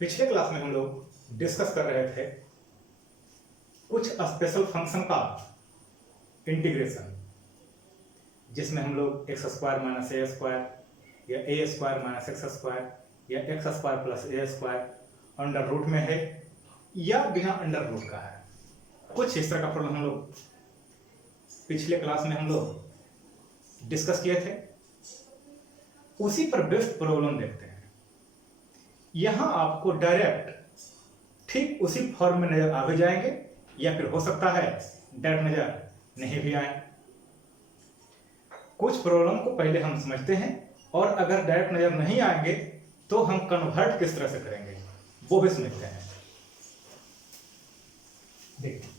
पिछले क्लास में हम लोग डिस्कस कर रहे थे कुछ स्पेशल फंक्शन का इंटीग्रेशन, जिसमें हम लोग x square minus a square या ए स्क्वायर माइनस एक्स स्क्वायर या एक्स स्क्वायर प्लस ए स्क्वायर अंडर रूट में है या बिना अंडर रूट का है। कुछ इस तरह का प्रॉब्लम हम लोग पिछले क्लास में हम लोग डिस्कस किए थे। उसी पर बेस्ट प्रॉब्लम देखते हैं। यहां आपको डायरेक्ट ठीक उसी फॉर्म में नजर आ भी जाएंगे या फिर हो सकता है डायरेक्ट नजर नहीं भी आए। कुछ प्रॉब्लम को पहले हम समझते हैं और अगर डायरेक्ट नजर नहीं आएंगे तो हम कन्वर्ट किस तरह से करेंगे वो भी समझते हैं। देखिए,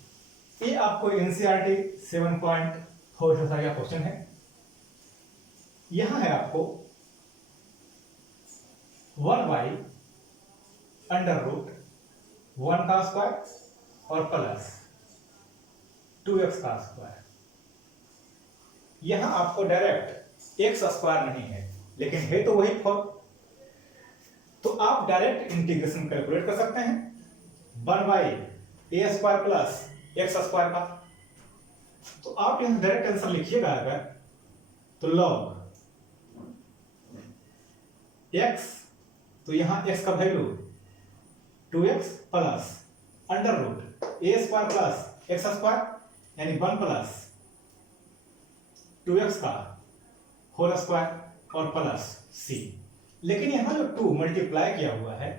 ये आपको एनसीईआरटी 7.4 का क्वेश्चन है। यहां है आपको 1 बाई अंडर रूट 1 का स्क्वायर और प्लस 2x का स्क्वायर। यहां आपको डायरेक्ट एक्स स्क्वायर नहीं है, लेकिन है तो वही फॉर्म, तो आप डायरेक्ट इंटीग्रेशन कैलकुलेट कर सकते हैं 1 by A square plus x square का। तो आप यहां डायरेक्ट आंसर लिखिएगा अगर तो लॉग x, तो यहां x का value 2x plus under root a square plus x square यानी 1 प्लस 2x का होल स्क्वायर और प्लस c। लेकिन यहां जो 2 मल्टीप्लाई किया हुआ है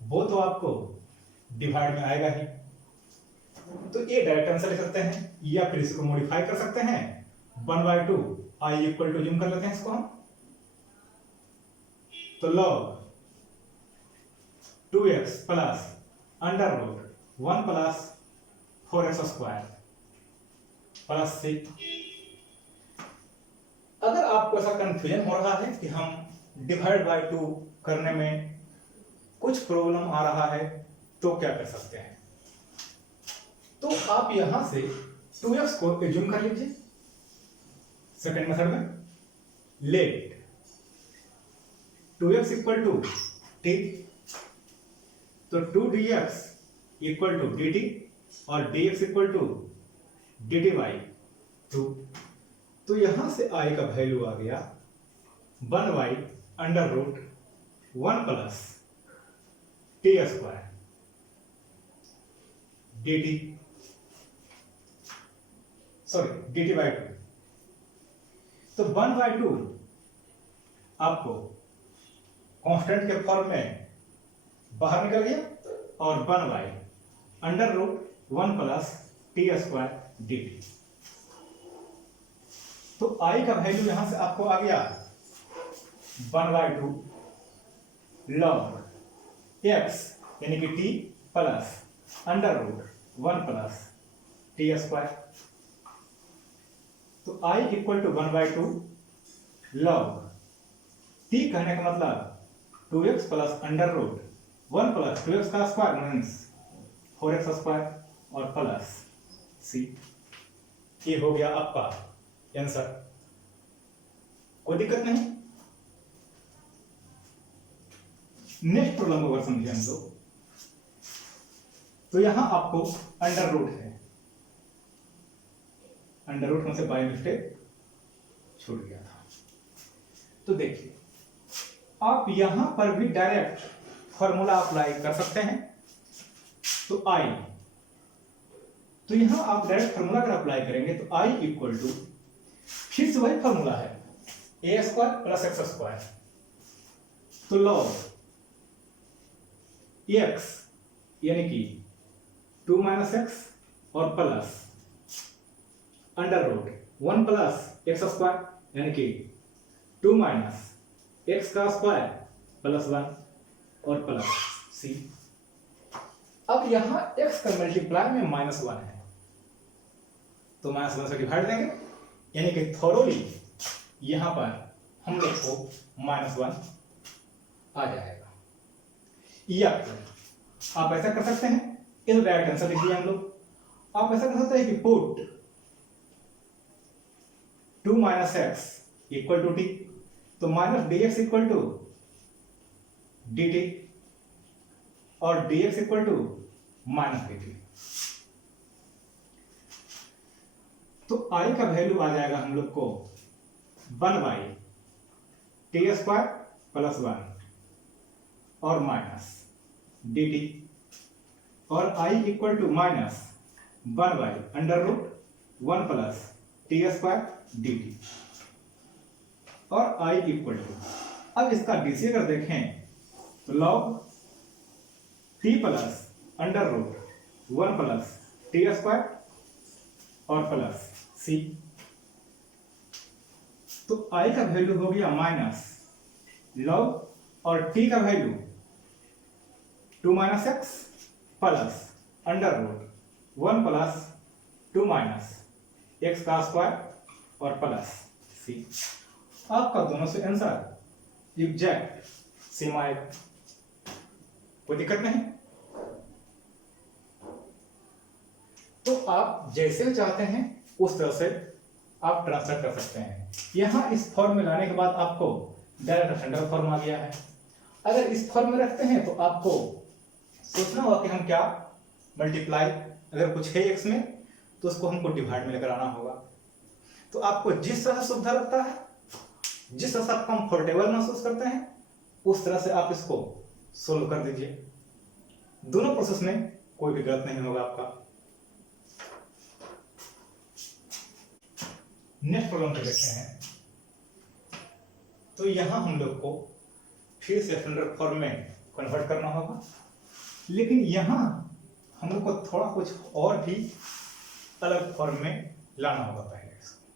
वो तो आपको डिवाइड में आएगा ही, तो ये डायरेक्ट आंसर लिख सकते हैं या फिर इसको मॉडिफाई कर सकते हैं 1/2 i इक्वल टू, जूम कर लेते हैं इसको हम, तो log 2x plus under root 1 plus 4x square plus 6। अगर आपको ऐसा कंफ्यूजन हो रहा है कि हम डिवाइड बाय 2 करने में कुछ प्रॉब्लम आ रहा है तो क्या कर सकते हैं, तो आप यहां से 2x को एज्यूम कर लीजिए सेकंड मेथड में, let 2x equal to t, तो 2dx इक्वल टू dt और dx equal to dt by 2। तो यहां से i का वैल्यू आ गया 1 by under root 1 plus T square dt, sorry dt by 2। तो 1/2 आपको कांस्टेंट के फॉर्म में बाहर निकल गया और 1 by under root 1 plus T square dt। तो i का वैल्यू यहां से आपको आ गया 1/2 लॉग x यानी कि t plus under root 1 plus T square. तो i equal to 1/2 log t कहने का मतलब 2x plus under root 1 plus 2x का स्क्वायर मीन्स 4x स्क्वायर और प्लस c। ये हो गया आपका आंसर। कोई दिक्कत नहीं। नेक्स्ट प्रॉब्लम को अगर समझे हम लोग, तो यहां आपको अंडर रूट है, अंडर रूट में से बाय मिस्टेक छूट गया था। तो देखिए, आप यहां पर भी डायरेक्ट फॉर्मूला अप्लाई कर सकते हैं। तो i, तो यहां आप डायरेक्ट फॉर्मूला अगर अप्लाई करेंगे तो i इक्वल टू, फिर से वही फॉर्मूला है A square plus x square, तो लॉग x यानी कि 2 माइनस एक्स और plus under root 1 plus x square यानी कि 2 माइनस एक्स का स्क्वायर प्लस 1 और प्लस c। अब यहां x का मल्टीप्लाई में -1 है, तो -1 से डिवाइड देंगे यानी कि थोरोली यहां पर हम लोग को -1 आ जाएगा। या फिर आप ऐसा कर सकते हैं, इस डायरेक्ट आंसर लिख दिया हम लोग। आप ऐसा कर सकते हैं कि put 2 minus x equal to T, तो minus dx equal to dt और dx equal to minus dt। तो I का वैल्यू आ जाएगा हम लोग को 1/t² प्लस 1 और माइनस dt, और I equal to minus 1/√1 plus t² dt, और I इक्वल टू, अब इसका DC अगर देखें तो log t plus √1 plus t² और प्लस c। तो I का वैल्यू हो गया माइनस log और t का value 2 minus x plus √1 plus 2 minus x का स्क्वायर और प्लस c। आपका दोनों से आंसर एग्जैक्ट सेम आएगा, कोई दिक्कत नहीं। तो आप जैसे चाहते हैं उस तरह से आप ट्रांसफर कर सकते हैं। यहां इस फॉर्म में लाने के बाद आपको डायरेक्ट रेक्टेंगल फॉर्म आ गया है। अगर इस फॉर्म में रखते हैं तो आपको सोचना होगा कि हम क्या मल्टीप्लाई, अगर कुछ है x में तो उसको हमको डिवाइड में लेकर आना होगा। तो आपको जिस तरह से सुविधा लगता है, जिस तरह से आप कंफर्टेबल महसूस करते हैं, उस तरह से आप इसको सोल्व कर दीजिए। दोनों प्रोसेस में कोई भी गलत नहीं होगा आपका। नेक्स्ट प्रॉब्लम पे देखते हैं। तो यहां हम लोग को फिर से स्टैंडर्ड फॉर्म में कन्वर्ट करना होगा, लेकिन यहां हम लोग को थोड़ा कुछ और भी अलग फॉर्म में लाना होगा पहले इसको।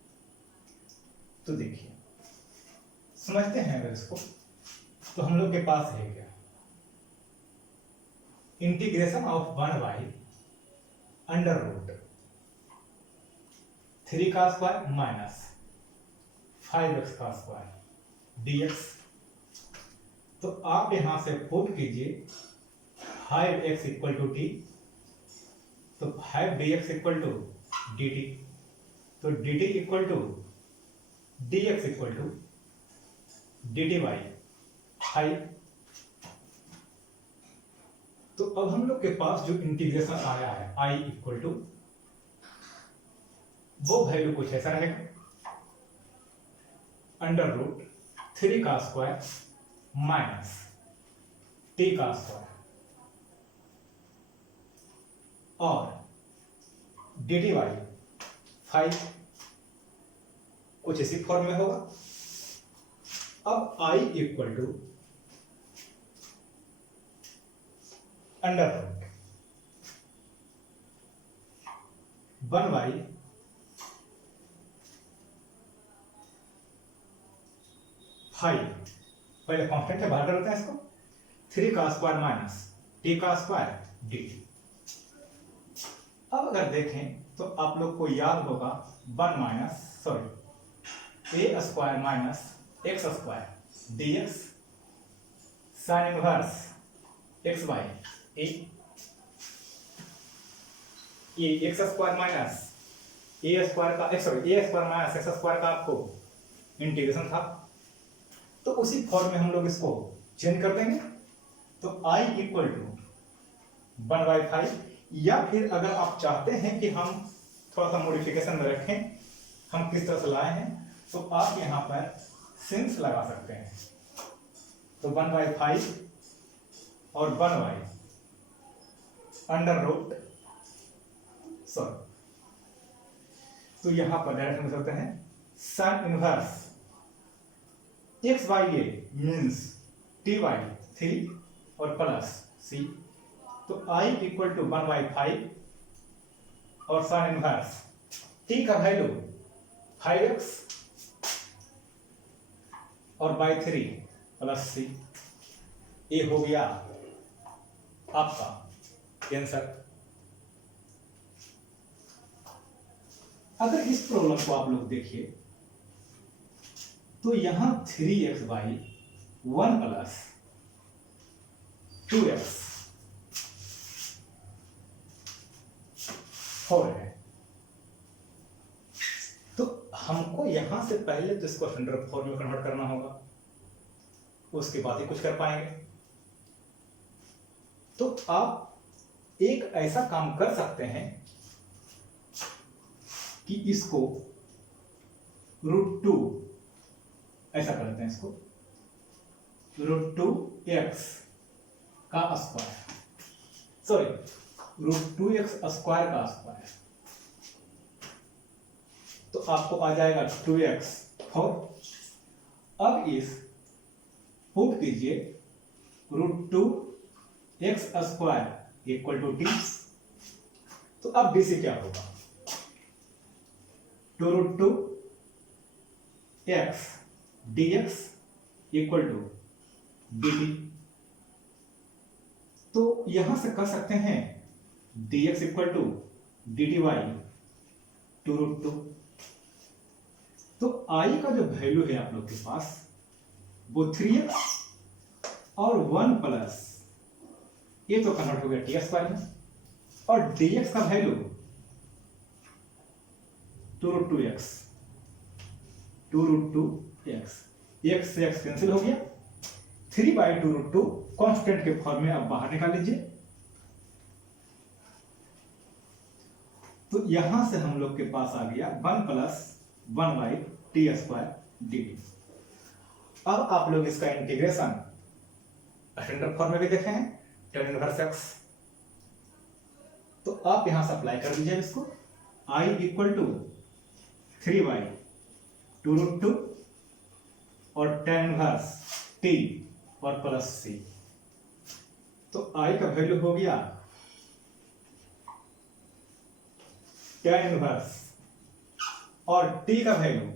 तो देखिए, समझते हैं अगर इसको, तो हम लोग के पास है क्या, इंटीग्रेशन ऑफ 1/√3 का स्क्वायर माइनस 5x का स्क्वायर dx। तो आप यहां से पुट कीजिए 5x इक्वल टू t, तो 5dx इक्वल टू dt, तो dt equal to dx equal to dt by 5। तो अब हम लोग के पास जो इंटीग्रेशन आया है I इक्वल टू, वो वैल्यू कुछ ऐसा रहेगा, √3 का स्क्वायर माइनस t का स्क्वायर और dt बाई 5, कुछ इसी फॉर्म में होगा। अब I इक्वल टू √1/, पहले कांस्टेंट है, बाहर करते हैं इसको, 3 का स्क्वायर माइनस t का स्क्वायर dt। अब अगर देखें तो आप लोग को याद होगा a square minus x square dx sine inverse x by a, ये x square minus a square minus x square का आपको इंटीग्रेशन था। तो उसी फॉर्म में हम लोग इसको चेंज कर देंगे। तो I इक्वल टू 1/5, या फिर अगर आप चाहते हैं कि हम थोड़ा सा मॉडिफिकेशन में रखें, हम किस तरह से लाए हैं, तो आप यहां पर सिंस लगा सकते हैं। तो 1/5 और 1/√, तो यहां पर डायरेक्ट हम सकते हैं sine inverse x by A means t by 3 और प्लस c। तो I इक्वल टू 1/5 और साइन इनवर्स t का वैल्यू 5x और बाई 3 प्लस c। ये हो गया आपका आंसर। अगर इस प्रॉब्लम को आप लोग देखिए तो यहां 3x बाई 1 प्लस 2x 4 है। तो हमको यहां से पहले तो इसको स्टैंडर्ड फॉर्म में कन्वर्ट करना होगा, उसके बाद ही कुछ कर पाएंगे। तो आप एक ऐसा काम कर सकते हैं कि इसको √2 ऐसा करते हैं, इसको √2x का स्क्वायर, सॉरी √2x स्क्वायर का स्क्वायर, तो आपको आ जाएगा 2x 4। अब इस पुट कीजिए √2x square equal to T, तो अब डीसी क्या होगा, 2√2x dx equal to dt। तो यहां से कर सकते हैं dx equal to dt by 2√2। तो i का जो वैल्यू है आप लोग के पास वो 3x और 1 प्लस ये तो कन्वर्ट हो गया टी स्क्वायर में, और dx का वैल्यू 2√2x, 2√2x, x से x कैंसिल हो गया, 3/2√2 कांस्टेंट के फॉर्म में आप बाहर निकाल लीजिए। तो यहां से हम लोग के पास आ गया 1 प्लस 1/t² dt। अब आप लोग इसका इंटीग्रेशन स्टैंडर्ड फॉर्म में भी देखे हैं, tan इनवर्स x, तो आप यहां से अप्लाई कर दीजिए इसको, i इक्वल टू 3/2√2 और tan इनवर्स t और प्लस c, तो i का वैल्यू हो गया tan इनवर्स और t का वैल्यू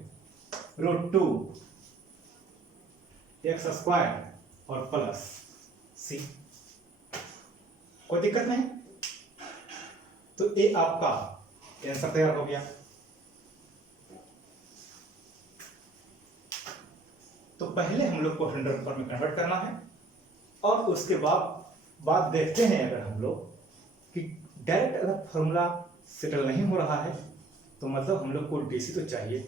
√2x स्क्वायर और प्लस c। कोई दिक्कत नहीं, तो ये आपका आंसर तैयार हो गया। तो पहले हम लोग को स्टैंडर्ड फॉर्म में कन्वर्ट करना है, और उसके बाद देखते हैं अगर हम लोग कि डायरेक्ट अगर फॉर्मूला सेटल नहीं हो रहा है तो मतलब हम लोग को डीसी तो चाहिए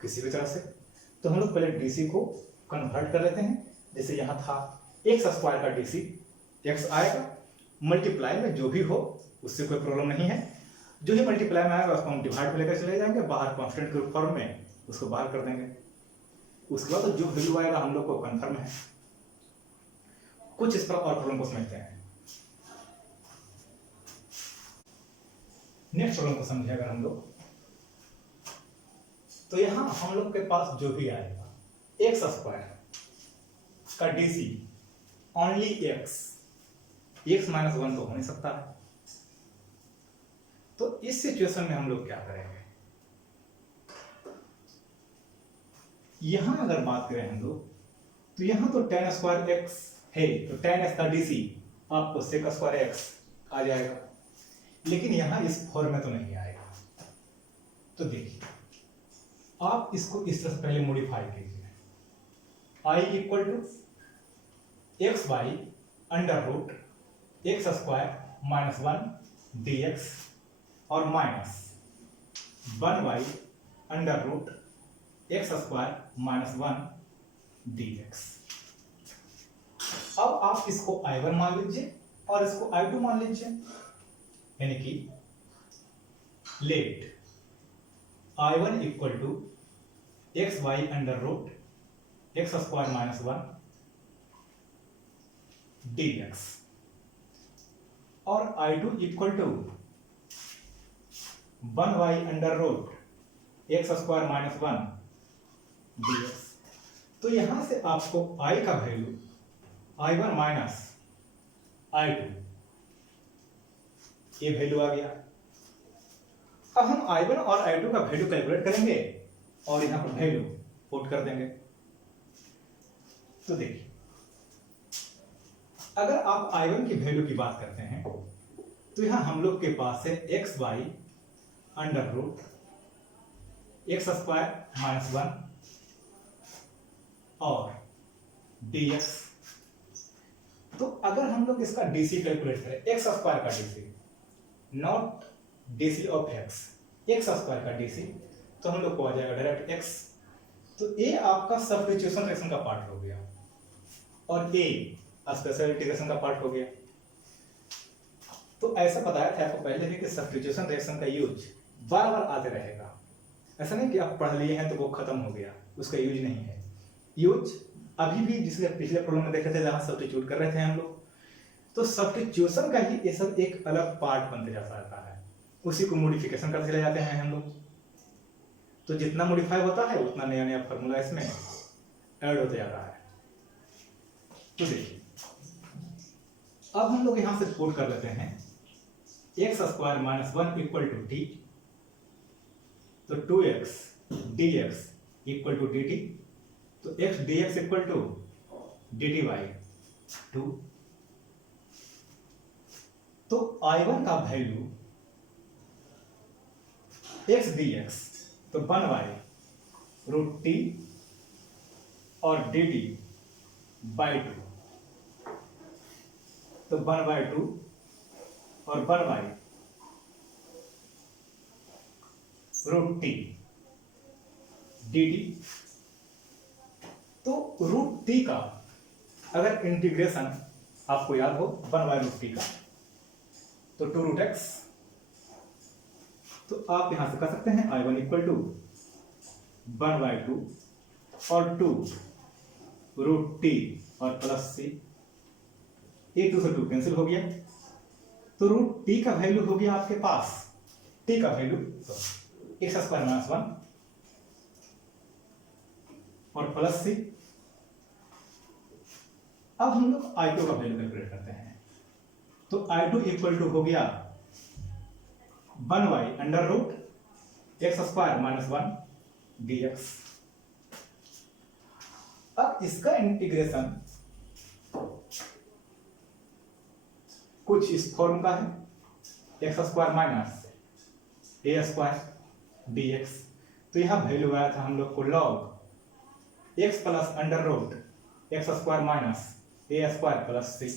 किसी भी तरह से, तो हम लोग पहले डीसी को कन्वर्ट कर लेते हैं। जैसे यहाँ था एक्स स्क्वायर का डीसी, एक्स आएगा, मल्टीप्लाई में जो भी हो उससे कोई प्रॉब्लम नहीं है, जो ही मल्टीप्लाई में आएगा उसको हम डिवाइड में लेकर चले जाएंगे, बाहर कांस्टेंट के फॉर्म में उसको बाहर कर देंगे। उसके बाद तो जो वैल्यू आएगा हम लोग को कंफर्म है। कुछ इस पर और प्रॉब्लम को समझते हैं। नेक्स्ट प्रॉब्लम को समझे अगर हम लोग, तो यहां हम लोग के पास जो भी आएगा एक्स स्क्वायर का डीसी ओनली x माइनस 1 तो हो नहीं सकता है। तो इस सिचुएशन में हम लोग क्या करेंगे, यहां अगर बात करें हम लोग, तो यहां तो tan स्क्वायर x है, तो tan x का डीसी आपको sec स्क्वायर x आ जाएगा, लेकिन यहां इस फॉर्म में तो नहीं आएगा। तो देखिए आप इसको इस तरह पहले मॉडिफाई कीजिए, i equal to x by under root x square minus 1 dx और minus 1 under root x square minus 1 dx। अब आप इसको i1 मान लीजिए और इसको i2 मान लीजिए, यानी कि let i1 equal to x by under root x square minus 1 dx और i2 equal to 1 under root x square minus 1 dx। तो यहां से आपको i का वैल्यू i1 माइनस i2 ये वैल्यू आ गया। अब हम i1 और i2 का वैल्यू कैलकुलेट करेंगे और यहां पर वैल्यू पुट कर देंगे। तो देखिए अगर आप i1 की वैल्यू की बात करते हैं तो यहां हम लोग के पास है x by under root x square minus 1 और dx। तो अगर हम लोग इसका डीसी कैलकुलेट करें, एक्स स्क्वायर का DC, not DC of x square का डीसी, तो हम लोग को आ जाएगा डायरेक्ट x। तो ये आपका सब्स्टिट्यूशन फ्रैक्शन का पार्ट हो गया और a स्पेशल इंटीग्रेशन का पार्ट हो गया। तो ऐसा बताया था आपको पहले भी कि सब्स्टिट्यूशन रिएक्शन का यूज बार बार आते रहेगा। ऐसा नहीं कि आप पढ़ लिए हैं तो वो खत्म हो गया, उसका यूज नहीं है। यूज अभी भी, जिसके पिछले प्रॉब्लम में देखे थे जहां सब्स्टिट्यूट कर रहे थे हम लोग, तो सब्स्टिट्यूशन का ही ये सब एक अलग पार्ट बनते जाता है, उसी को मॉडिफिकेशन करते चले जाते हैं हम लोग। तो जितना मॉडिफाई होता है उतना नया नया फार्मूला इसमें ऐड होते जाता है। तो देखिए अब हम लोग यहां से पुट कर लेते हैं x square minus 1 equal to T, तो 2x dx equal to dt, तो x dx equal to dt by 2। तो I1 का वैल्यू x dx तो 1 बाई रूट टी और dt बाई 2, तो 1 बाई 2 और 1 बाई रूट टी dt। तो root T का अगर इंटीग्रेशन आपको याद हो 1 बाई रूट टी का, तो 2 रूट एक्स, तो आप यहां से कर सकते हैं I1 इक्वल टू 1 बाई 2 और 2 रूट टी और प्लस सी, ये 2 से 2 कैंसिल हो गया, तो रूट टी का वैल्यू हो गया आपके पास, टी का वैल्यू एक्स स्क्वायर माइनस 1 और प्लस सी। अब हम लोग I2 का वैल्यू कैलकुलेट करते हैं, तो I2 इक्वल टू हो गया 1 by under root x square minus 1 dx। अब इसका इंटीग्रेशन कुछ इस फॉर्म का है, x square minus a square dx। तो यहां वैल्यू आया था हम लोग को log x plus under root x square minus a square plus 6।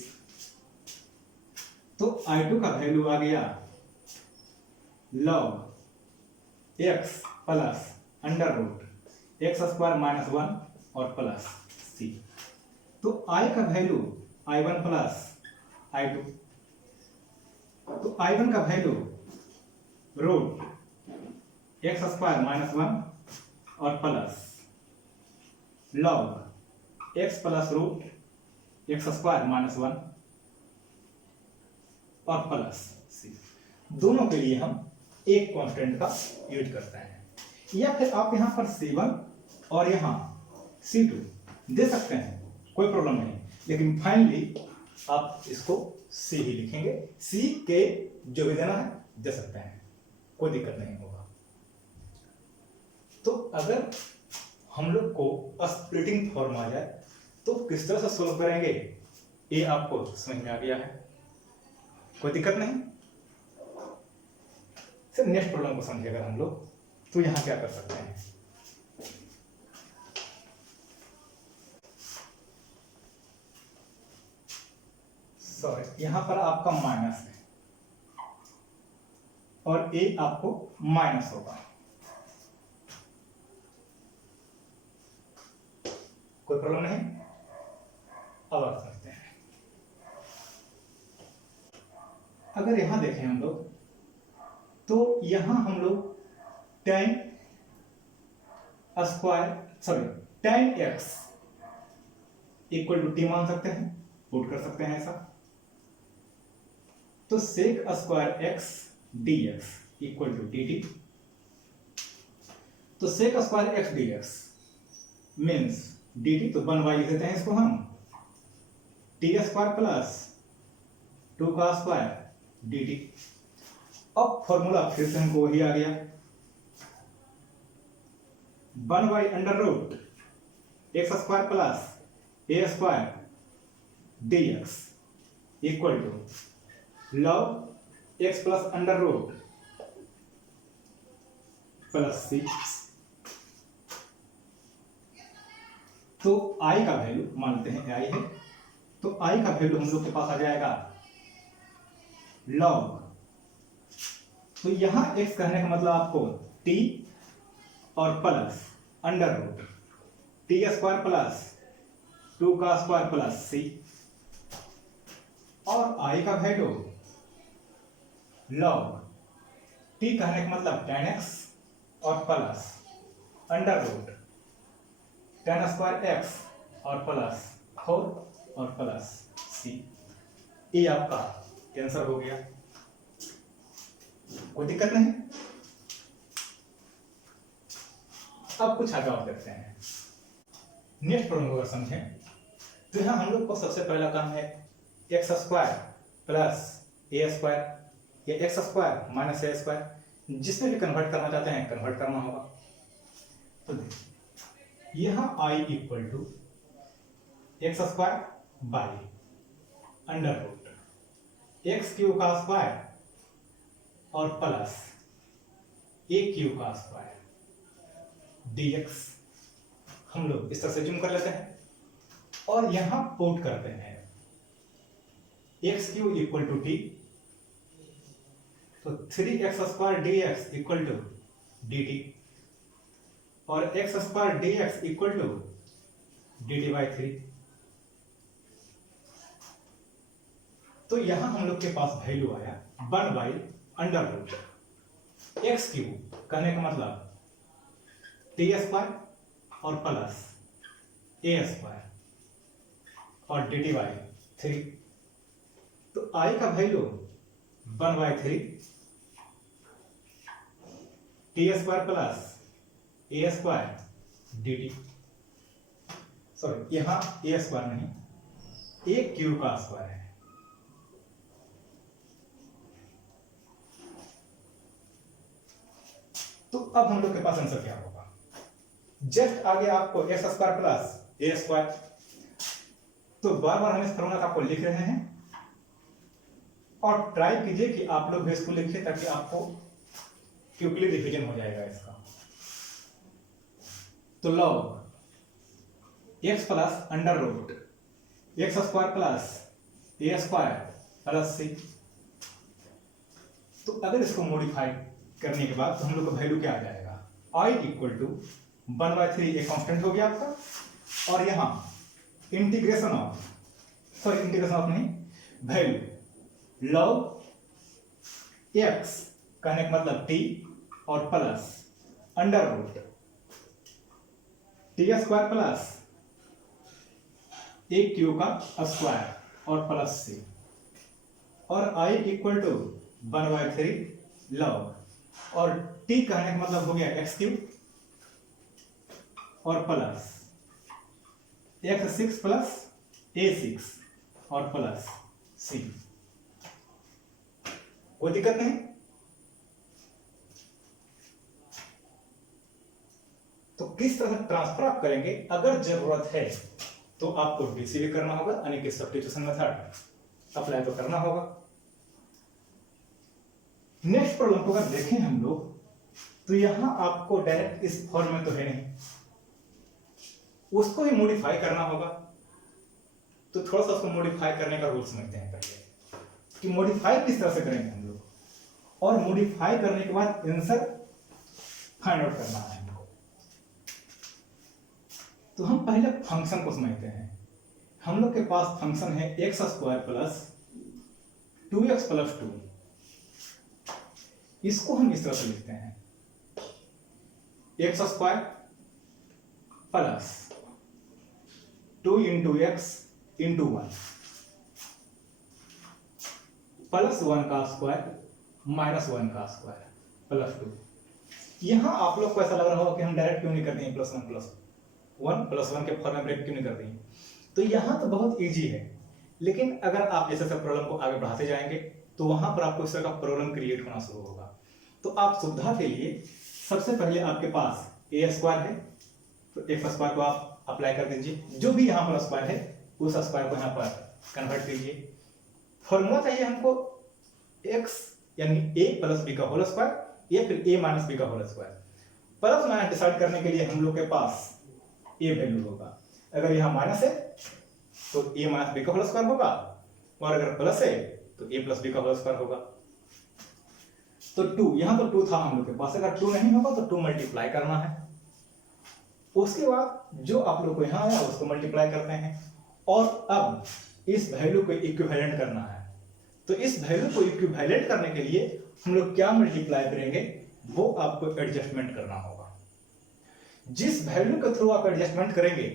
तो I2 का वैल्यू आ गया log x plus under root x square minus 1 और प्लस सी। तो I का वैल्यू I1 प्लस I2, तो I1 का value root x square minus 1 और plus log x plus root x square minus 1 और प्लस सी। दोनों के लिए हम एक कांस्टेंट का यूज करते हैं, या फिर आप यहां पर C1 और यहां C2 दे सकते हैं, कोई प्रॉब्लम नहीं, लेकिन फाइनली आप इसको C ही लिखेंगे। C के जो भी देना है दे सकते हैं, कोई दिक्कत नहीं होगा। तो अगर हम लोग को स्प्लिटिंग फॉर्म आ जाए तो किस तरह से सोल्व करेंगे, ये आपको समझ में आ गया है, कोई दिक्कत नहीं। सिर्फ नेक्स्ट प्रॉब्लम को समझिए अगर हम लोग, तो यहां क्या कर सकते हैं। सॉरी, यहां पर आपका माइनस है और ए आपको माइनस होगा, कोई प्रॉब्लम नहीं। अब आप समझते हैं, अगर यहां देखें हम लोग, तो यहां हम लोग tan x equal to T मान सकते हैं, पुट कर सकते हैं ऐसा। तो sec square x dx equal to dt, तो sec square x dx means dt, तो 1 बाई लिख देते हैं इसको हम, टी स्क्वायर प्लस 2 का स्क्वायर dt। अब फॉर्मूला फिर से हमको वही आ गया, 1 by under root x square plus A square dx equal to log x plus under root plus c. तो I का वैल्यू मानते हैं I है, तो I का वैल्यू हम लोग के पास आ जाएगा log, तो यहां x कहने का मतलब आपको t और plus under root T square plus 2 का स्क्वायर प्लस सी, और I का वैल्यू लॉग टी कहने का मतलब tan x और plus under root tan square x और प्लस 4 और प्लस c। ये आपका आंसर हो गया, कोई दिक्कत नहीं। अब कुछ आगे और देखते हैं। नेक्स्ट प्रॉब्लम अगर समझें तो यहाँ हम लोग को सबसे पहला काम है एक्स स्क्वायर प्लस ए स्क्वायर या x square minus a square, जिसमें भी कन्वर्ट करना चाहते हैं कन्वर्ट करना होगा। तो देखिए यहाँ I equal to x square by under root x cube का स्क्वायर और प्लस ए क्यूब का स्क्वायर dx हम लोग इस तरह से जूम कर लेते हैं और यहां पुट करते हैं x cube equal to T, तो 3x square dx equal to dt और x square dx equal to dt by 3। तो यहां हम लोग के पास वैल्यू आया 1 by under root x cube कहने का मतलब टी स्क्वायर और प्लस ए स्क्वायर और डी टी बाई 3। तो आई का value 1 by 3 T square plus A square D T, sorry यहां ए स्क्वायर नहीं ए क्यूब का स्क्वायर है। तो अब हम लोग के पास आंसर क्या होगा, जस्ट आगे आपको एक्स स्क्वायर प्लस ए स्क्वायर, तो बार बार हम इस फॉर्मूला आपको लिख रहे हैं और ट्राई कीजिए कि आप लोग भी इसको लिखिए ताकि आपको क्विकली रिवीजन हो जाएगा इसका। तो log x plus under root x square plus ए स्क्वायर प्लस सी। तो अगर इसको मॉडिफाई करने के बाद तो हम लोग का वैल्यू क्या आ जाएगा, आई इक्वल टू 1 बाई 3 एक कांस्टेंट हो गया आपका और यहां इंटीग्रेशन ऑफ नहीं वैल्यू लॉग एक्स कहने का मतलब टी और plus under root T square plus a cube का स्क्वायर और प्लस सी और I equal to 1 by 3 log और t कहने का मतलब हो गया एक्स क्यूब और प्लस x6 प्लस a6 और प्लस c। कोई दिक्कत नहीं। तो किस तरह ट्रांसफर आप करेंगे, अगर जरूरत है तो आपको डीसी भी करना होगा यानी कि सब्स्टिट्यूशन मेथड अप्लाई तो करना होगा। नेक्स्ट प्रॉब्लम को अगर देखें हम लोग तो यहां आपको डायरेक्ट इस फॉर्म में तो है नहीं, उसको ही मॉडिफाई करना होगा। तो थोड़ा सा उसको मॉडिफाई करने का रूल समझते हैं पहले कि मॉडिफाई किस तरह से करेंगे हम लोग, और मॉडिफाई करने के बाद आंसर फाइंड आउट करना है हमको। तो हम पहले फंक्शन को समझते हैं। हम लोग के पास फंक्शन है x square plus 2x plus 2। इसको हम इस तरह से लिखते हैं x square plus 2 into x into 1 plus 1 का स्क्वायर माइनस 1 का स्क्वायर प्लस 2। यहां आप लोग को ऐसा लग रहा होगा कि हम डायरेक्ट क्यों नहीं करते हैं प्लस 1 के फॉर्म में ब्रेक क्यों नहीं करते हैं। तो यहां तो बहुत इजी है, लेकिन अगर आप ऐसे प्रॉब्लम को आगे बढ़ाते जाएंगे तो वहां पर आपको इस तरह का प्रॉब्लम क्रिएट होना शुरू होगा। तो आप सुविधा के लिए सबसे पहले आपके पास ए स्क्वायर है तो एक्स स्क्वायर को आप अप्लाई कर दीजिए, जो भी यहाँ पर स्क्वायर है उस स्क्वायर को यहाँ पर कन्वर्ट कीजिए। फॉर्मूला चाहिए हमको x यानी a प्लस बी का होल स्क्वायर या फिर a माइनस बी का whole square. Plus minus decide करने के लिए हम लोग के पास a वैल्यू होगा, अगर यहाँ माइनस है तो a माइनस बी का होल स्क्वायर होगा और अगर प्लस है तो a प्लस बी का होल स्क्वायर होगा। तो 2 यहां तो 2 था हम लोग के पास, अगर 2 नहीं होगा तो 2 मल्टीप्लाई करना है। उसके बाद जो आप लोग को यहां आया उसको मल्टीप्लाई करते हैं और अब इस वैल्यू को इक्विवेलेंट करना है। तो इस वैल्यू को इक्विवेलेंट करने के लिए हम लोग क्या मल्टीप्लाई करेंगे, वो आपको एडजस्टमेंट करना होगा। जिस वैल्यू के थ्रू आप एडजस्टमेंट करेंगे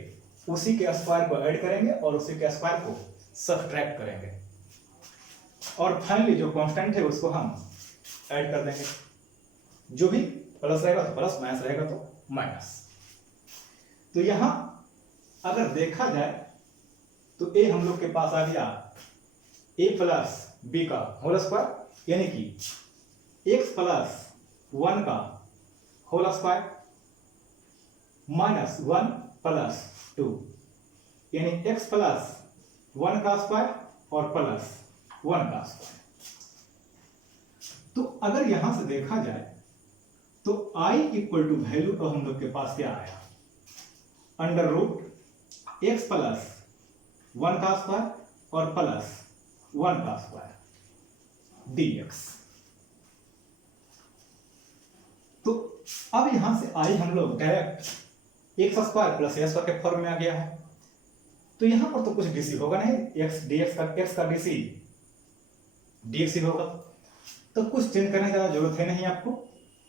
उसी के स्क्वायर को ऐड करेंगे और उसी के स्क्वायर को सब्ट्रैक्ट करेंगे, और फाइनली जो कांस्टेंट है उसको हम ऐड कर देंगे। जो भी प्लस रहेगा तो प्लस, माइनस रहेगा तो माइनस। तो यहां अगर देखा जाए तो ए हम लोग के पास आ गया ए प्लस बी का होल स्क्वायर, यानी कि एक्स प्लस 1 का होल स्क्वायर माइनस 1 प्लस 2, यानी एक्स प्लस 1 का स्क्वायर और प्लस 1 का स्क्वायर। तो अगर यहां से देखा जाए तो i इक्वल टू वैल्यू तो हम लोग के पास क्या आया, अंडर रूट एक्स प्लस 1 का स्क्वायर और प्लस 1 का स्क्वायर dx। तो अब यहां से i हम लोग डायरेक्ट एक्स स्क्वायर प्लस ए स्क्वायर के फॉर्म में आ गया है। तो यहां पर तो कुछ डीसी होगा नहीं, एक्स डीएक्स का, एक्स का डीसी डीएक्स ही होगा, तो कुछ चेंज करने की जरूरत है नहीं आपको।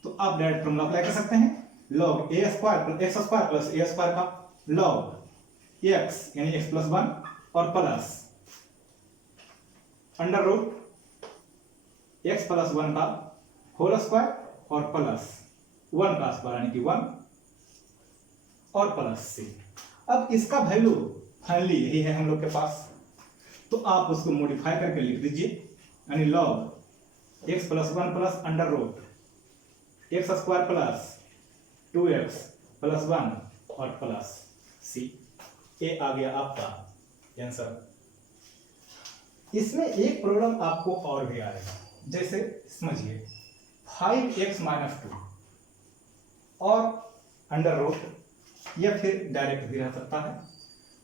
तो आप डायरेक्ट फॉर्मूला अप्लाई कर सकते हैं, log a square plus x square plus A square का log एक्स यानी एक्स प्लस 1 और plus under root x plus 1 का होल स्क्वायर और प्लस 1 का स्क्वायर यानी कि 1 और प्लस सी। अब इसका वैल्यू फाइनली यही है हम लोग के पास, तो आप उसको मॉडिफाई करके लिख दीजिए, यानी log x plus 1 plus under root x square plus 2x plus 1 और प्लस सी। ए आ गया आपका आंसर। इसमें एक प्रॉब्लम आपको और भी आएगा, जैसे समझिए 5x माइनस 2 और अंडर रूट, या फिर डायरेक्ट भी रह सकता है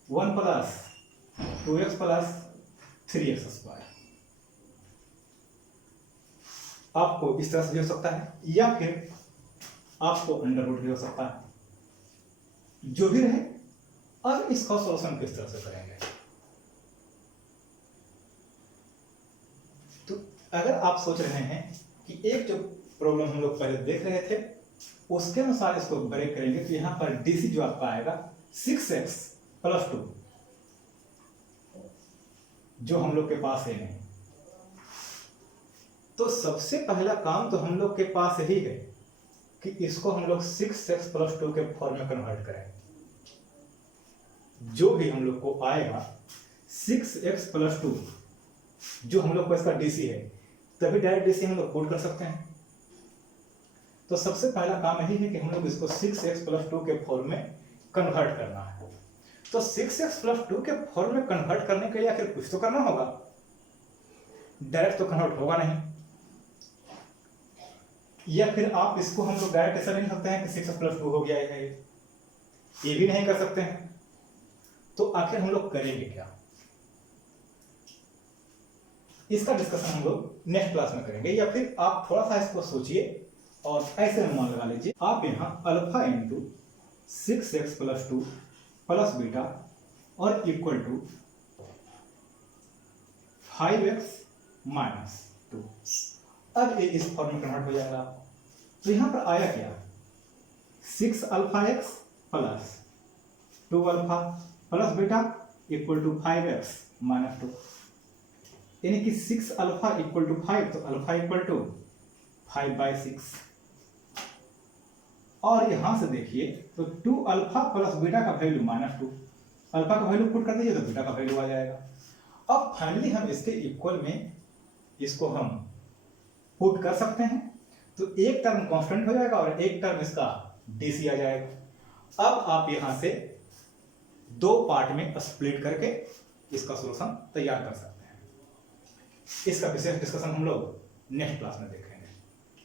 1 plus 2x plus 3x square. आपको इस तरह से भी हो सकता है, या फिर आपको अंडर रूट भी हो सकता है, जो भी रहे। अब इसका सॉल्यूशन किस तरह से करेंगे, तो अगर आप सोच रहे हैं कि एक जो प्रॉब्लम हम लोग पहले देख रहे थे उसके अनुसार इसको ब्रेक करेंगे, तो यहां पर डीसी जो आपका आएगा 6x प्लस 2, जो हम लोग के पास है नहीं। तो सबसे पहला काम तो हम लोग के पास यही है कि इसको हम लोग 6x प्लस 2 के फॉर्म में कन्वर्ट करें। जो भी हम लोग को आएगा 6x प्लस 2, जो हम लोग को इसका डीसी है, तभी डायरेक्ट डीसी हम लोग पुट कर सकते हैं। तो सबसे पहला काम यही है कि हम लोग इसको 6x प्लस 2 के फॉर्म में कन्वर्ट करना है। तो 6x प्लस 2 के फॉर्म में कन्वर्ट करने के लिए आखिर कुछ तो करना होगा, डायरेक्ट तो कन्वर्ट होगा नहीं। या फिर आप इसको हम लोग डायरेक्ट ऐसा नहीं कर सकते हैं कि 6x प्लस 2 हो गया है, ये भी नहीं कर सकते हैं। तो आखिर हम लोग करेंगे क्या, इसका डिस्कशन हम लोग नेक्स्ट क्लास में करेंगे। या फिर आप थोड़ा सा इसको सोचिए और ऐसे अनुमान लगा लीजिए, आप यहाँ alpha into 6x plus 2 plus beta और इक्वल टू 5x माइनस 2, अब ये इस फॉर्म में कन्वर्ट हो जाएगा। तो यहां पर आया क्या, 6 alpha x plus 2 alpha plus beta equal to 5x minus 2, यानी कि 6 अल्फा इक्वल टू 5, तो अल्फा इक्वल टू 5/6। और यहां से देखिए तो 2 अल्फा प्लस बीटा का वैल्यू माइनस 2, अल्फा का वैल्यू पुट कर दीजिए तो बीटा का वैल्यू आ जाएगा। अब फाइनली हम इसके इक्वल में इसको हम पुट कर सकते हैं, तो एक टर्म कांस्टेंट हो जाएगा और एक टर्म इसका डीसी आ जाएगा। अब आप यहां से दो पार्ट में स्प्लिट करके इसका सॉल्यूशन तैयार कर सकते हैं। इसका विशेष डिस्कशन हम लोग नेक्स्ट क्लास में देखेंगे।